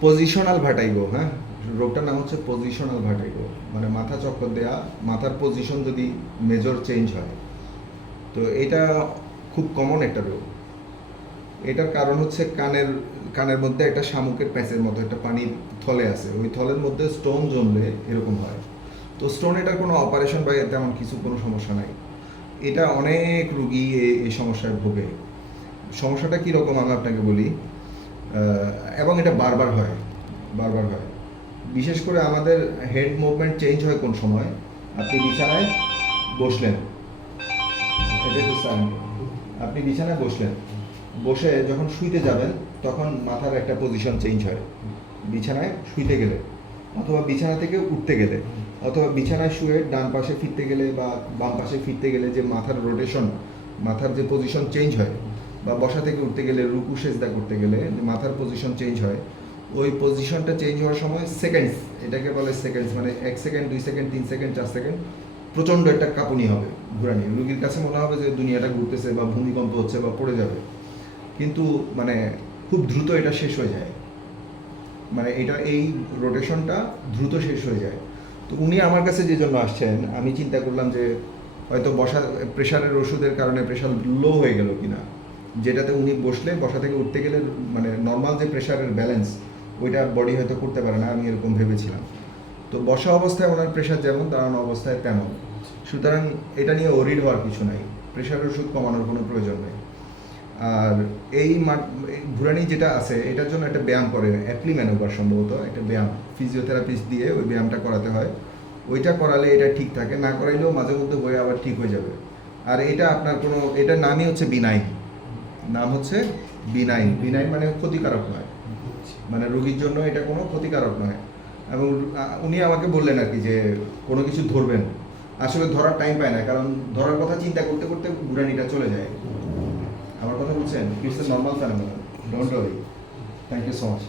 Positional ভাটাইগো হ্যাঁ? রোগটার নাম হচ্ছে পজিশনাল ভাটাইগো মানে মাথা চক্কর দেয়া, মাথার পজিশন যদি মেজর চেঞ্জ হয়। তো এটা খুব কমন একটা রোগ। এটার কারণ হচ্ছে কানের কানের মধ্যে একটা শামুকের প্যাঁচের মতো, একটা পানির থলে আছে। ওই থলের মধ্যে স্টোন জমলে এরকম হয়। তো স্টোন এটার কোনো অপারেশন বা তেমন কিছু কোনো সমস্যা নাই। এটা অনেক রুগী এই সমস্যায় ভোগে। সমস্যাটা কীরকম আমি আপনাকে বলি? এবং এটা বারবার হয় বারবার হয়। বিশেষ করে আমাদের হেড মুভমেন্ট চেঞ্জ হয় কোন সময়? আপনি বিছানায় বসলেন। আপনি বিছানায় বসলেন। বসে যখন শুইতে যাবেন, তখন মাথার একটা পজিশন চেঞ্জ হয়। বিছানায় শুইতে গেলে, অথবা বিছানা থেকে উঠতে গেলে, অথবা বিছানায় শুয়ে ডান পাশে ফিরতে গেলে বা বাম পাশে ফিরতে গেলে যে মাথার রোটেশন মাথার যে পজিশন চেঞ্জ হয় বা বসা থেকে উঠতে গেলে, রুকু সেজদা করতে গেলে মাথার পজিশন চেঞ্জ হয়, ওই পজিশনটা চেঞ্জ হওয়ার সময় সেকেন্ডস এটাকে বলে সেকেন্ডস মানে এক সেকেন্ড দুই সেকেন্ড তিন সেকেন্ড চার সেকেন্ড প্রচণ্ড একটা কাঁপুনি হবে ঘুরানি। রুগীর কাছে মনে হবে যে দুনিয়াটা ঘুরতেছে বা ভূমিকম্প হচ্ছে বা পড়ে যাবে। কিন্তু মানে খুব দ্রুত এটা শেষ হয়ে যায়। মানে এটা এই রোটেশনটা দ্রুত শেষ হয়ে যায়। তো উনি আমার কাছে যে জন্য আসছেন, আমি চিন্তা করলাম যে হয়তো বসা প্রেশারের ওষুধের কারণে প্রেশার লো হয়ে গেল কিনা। যেটাতে উনি বসলে, বসা থেকে উঠতে গেলে মানে নর্মাল যে প্রেশারের ব্যালেন্স ওইটা বডি হয়তো করতে পারে না, আমি এরকম ভেবেছিলাম। তো বসা অবস্থায় ওনার প্রেশার যেমন, দাঁড়ানো অবস্থায় তেমন। সুতরাং এটা নিয়ে ওরিড হওয়ার কিছু নাই। প্রেশারের ওষুধ কমানোর কোনো প্রয়োজন নেই। আর এই ঘুরানি যেটা আছে, এটার জন্য একটা ব্যায়াম করে। অ্যাপ্লি ম্যানোভার সম্ভবত, একটা ব্যায়াম। ফিজিওথেরাপিস্ট দিয়ে ওই ব্যায়ামটা করাতে হয়। ওইটা করালে এটা ঠিক থাকে, না করাইলেও মাঝে মধ্যে হয়ে আবার ঠিক হয়ে যাবে। আর এটা আপনার কোনো এটার নামই হচ্ছে বিনাইন নাম হচ্ছে বিনাইন। বিনাইন মানে ক্ষতিকারক নয়। মানে রোগীর জন্য এটা কোনো ক্ষতিকারক নয়। এবং উনি আমাকে বললেন আর কি যে কোনো কিছু ধরবেন। আসলে ধরার টাইম পায় না, কারণ ধরার কথা চিন্তা করতে করতে ঘুরানিটা চলে যায়। আমার কথা বলছেন? It's a normal phenomenon don't worry thank you so much.